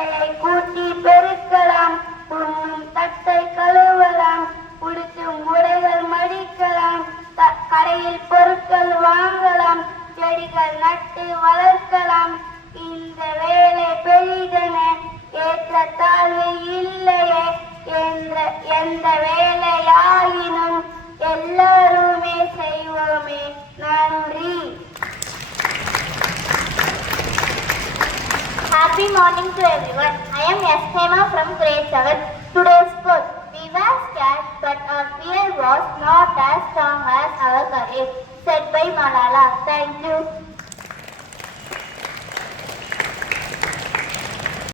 வேலையை கூட்டி பெருக்கலாம், உண்ணும் தட்டை கழுவலாம், உடுத்தும் உடைகள் மடிக்கலாம், கடையில் பொருட்கள் வாங்கலாம், செடிகள் நட்டு வளர்க்கலாம். இந்த வேலை பெரிதென ஏற்றத்தாழ்வு இல்லையே, எந்த வேலையாயினும் எல்லாருமே செய்வோமே. நன்றி. Happy morning to everyone. I am Yasthema from grade 7. Today's quote: we were scared, but our fear was not as strong as our courage. Said by Malala. Thank you.